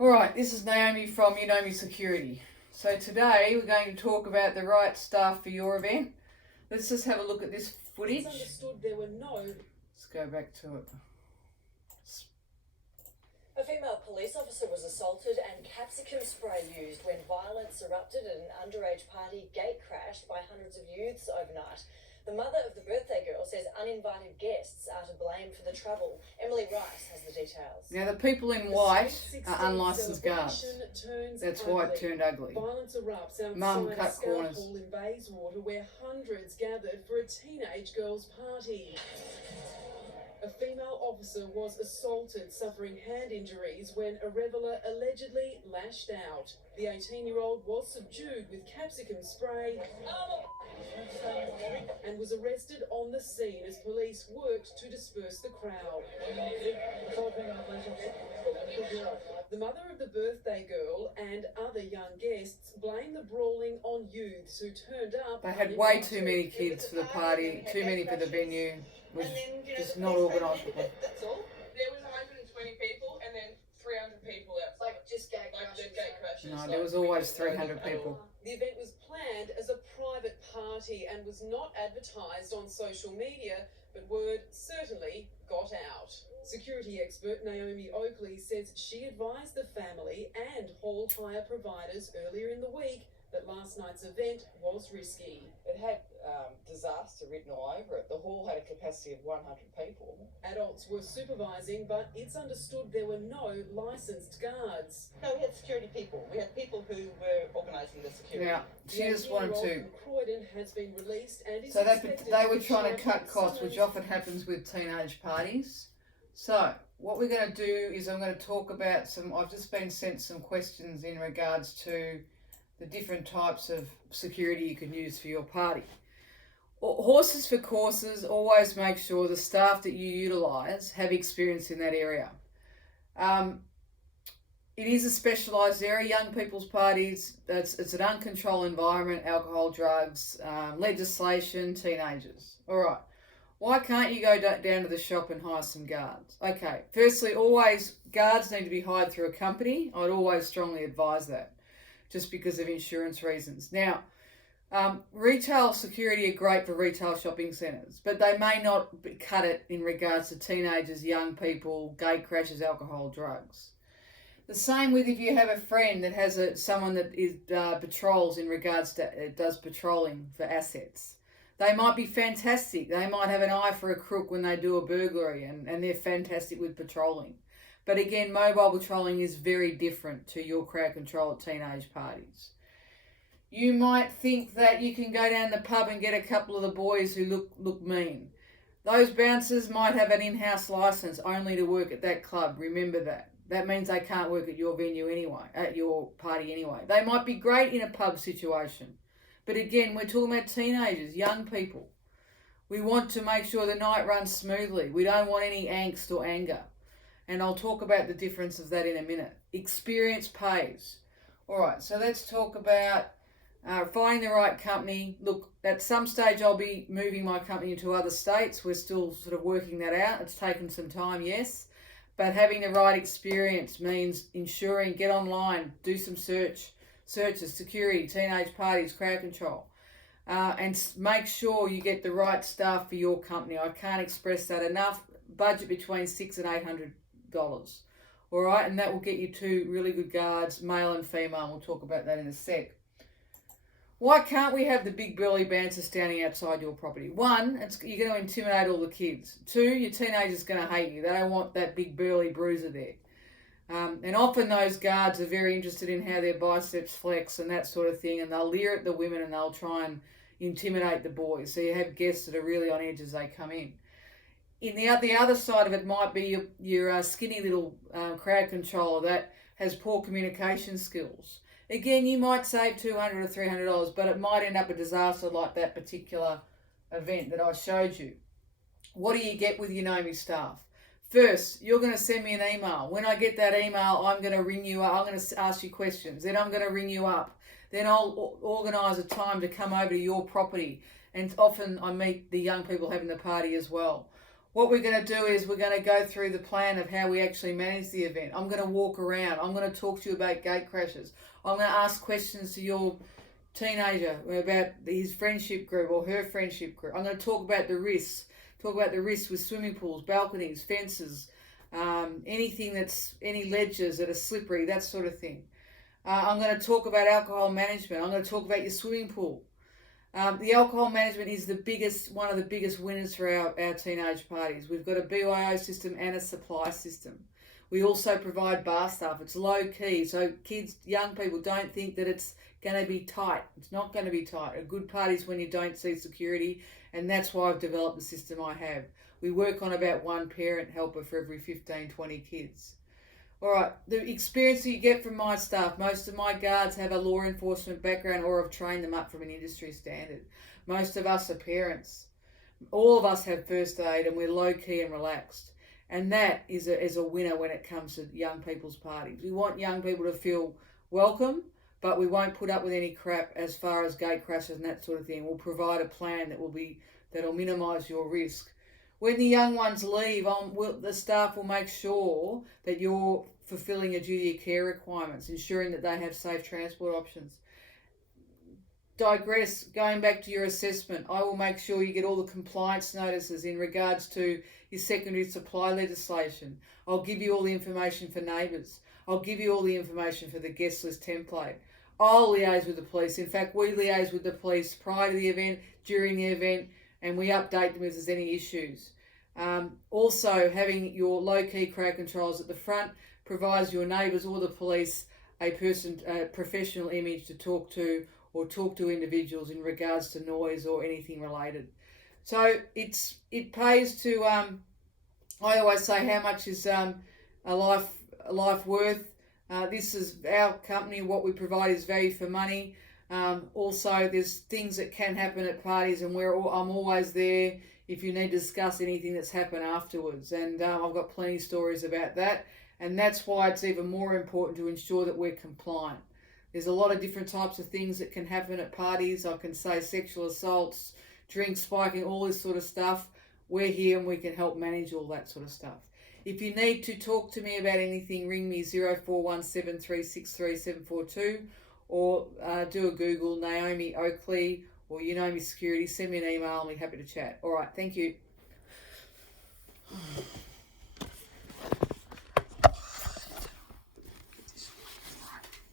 Alright, this is Naomi from U-Nome Security. So today we're going to talk about the right staff for your event. Let's just have a look at this footage. It's understood there were no... Let's go back to it. A female police officer was assaulted and capsicum spray used when violence erupted at an underage party gate crashed by hundreds of youths overnight. The mother of the birthday girl says uninvited guests are to blame for the trouble. Emily Rice has the details. Now the people in white are unlicensed guards. That's why it turned ugly. Violence erupts Mum outside cut a scout corners. hall in Bayswater where hundreds gathered for a teenage girls' party. A female officer was assaulted, suffering hand injuries when a reveller allegedly lashed out. The 18-year-old was subdued with capsicum spray and was arrested on the scene as police worked to disperse the crowd. The mother of the birthday girl and other young guests blame the brawling on youths who turned up. They had way too many kids for the party, too many for the venue. It was just not organised. That's all. There was 120 people and then 300 people outside. Like just gate crashes. No, there was always 300 people. The event was planned as a private party and was not advertised on social media, but word certainly got out. Security expert Naomi Oakley says she advised the family and hall hire providers earlier in the week that last night's event was risky. It had disaster written all over it. The hall had a capacity of 100 people. Adults were supervising, but it's understood there were no licensed guards. No, we had security people. We had people who were organising the security. Yeah, she just wanted to. From Croydon has been released and is So expected they were be trying to charged cut costs, which often happens with teenage parties. So what we're going to do is I'm going to talk about I've just been sent some questions in regards to the different types of security you can use for your party. Horses for courses, always make sure the staff that you utilise have experience in that area. It is a specialised area, young people's parties. It's an uncontrolled environment, alcohol, drugs, legislation, teenagers. All right. Why can't you go down to the shop and hire some guards? Okay, firstly, always guards need to be hired through a company. I'd always strongly advise that, just because of insurance reasons. Now, retail security are great for retail shopping centres, but they may not cut it in regards to teenagers, young people, gate crashes, alcohol, drugs. The same with if you have a friend that has someone that is patrols in regards to does patrolling for assets. They might be fantastic. They might have an eye for a crook when they do a burglary, and they're fantastic with patrolling. But again, mobile patrolling is very different to your crowd control at teenage parties. You might think that you can go down the pub and get a couple of the boys who look mean. Those bouncers might have an in-house license only to work at that club. Remember that. That means they can't work at your venue anyway, at your party anyway. They might be great in a pub situation. But again, we're talking about teenagers, young people. We want to make sure the night runs smoothly. We don't want any angst or anger. And I'll talk about the difference of that in a minute. Experience pays. All right, so let's talk about finding the right company. Look, at some stage I'll be moving my company into other states. We're still sort of working that out. It's taken some time, yes. But having the right experience means ensuring, get online, do some searches, security, teenage parties, crowd control. And make sure you get the right staff for your company. I can't express that enough. Budget between $600 and $800. All right, and that will get you two really good guards, male and female, and we'll talk about that in a sec. Why can't we have the big burly bouncer standing outside your property? One, you're going to intimidate all the kids. Two, your teenager's going to hate you. They don't want that big burly bruiser there. And often those guards are very interested in how their biceps flex and that sort of thing, and they'll leer at the women and they'll try and intimidate the boys. So you have guests that are really on edge as they come in. The other side of it might be your skinny little crowd controller that has poor communication skills. Again, you might save $200 or $300, but it might end up a disaster like that particular event that I showed you. What do you get with U-Nome staff? First, you're going to send me an email. When I get that email, I'm going to ring you up. I'm going to ask you questions. Then I'm going to ring you up. Then I'll organise a time to come over to your property. And often I meet the young people having the party as well. what we're going to do is we're going to go through the plan of how we actually manage the event. I'm going to walk around. I'm going to talk to you about gate crashes. I'm going to ask questions to your teenager about his friendship group or her friendship group. I'm going to talk about the risks. Talk about the risks with swimming pools, balconies, fences, anything that's any ledges that are slippery, that sort of thing. I'm going to talk about alcohol management. I'm going to talk about your swimming pool. The alcohol management is one of the biggest winners for our teenage parties. We've got a BYO system and a supply system. We also provide bar staff. It's low key, so kids, young people don't think that it's going to be tight. It's not going to be tight. A good party is when you don't see security, and that's why I've developed the system I have. We work on about one parent helper for every 15, 20 kids. All right, the experience that you get from my staff, most of my guards have a law enforcement background or have trained them up from an industry standard. Most of us are parents. All of us have first aid and we're low key and relaxed. And that is a winner when it comes to young people's parties. We want young people to feel welcome, but we won't put up with any crap as far as gate crashes and that sort of thing. We'll provide a plan that'll minimise your risk. When the young ones leave, the staff will make sure that you're fulfilling your duty of care requirements, ensuring that they have safe transport options. Going back to your assessment, I will make sure you get all the compliance notices in regards to your secondary supply legislation. I'll give you all the information for neighbours. I'll give you all the information for the guest list template. I'll liaise with the police. In fact, we liaise with the police prior to the event, during the event, and we update them if there's any issues. Also, having your low-key crowd controls at the front provides your neighbours or the police a professional image to talk to or talk to individuals in regards to noise or anything related. So it pays to, I always say, how much is a life worth? This is our company. What we provide is value for money. Also, there's things that can happen at parties, and I'm always there if you need to discuss anything that's happened afterwards. And I've got plenty of stories about that. And that's why it's even more important to ensure that we're compliant. There's a lot of different types of things that can happen at parties. I can say sexual assaults, drink spiking, all this sort of stuff. We're here and we can help manage all that sort of stuff. If you need to talk to me about anything, ring me 0417363742 or do a Google Naomi Oakley or U-Nome Security. Send me an email and I'll be happy to chat. All right, thank you.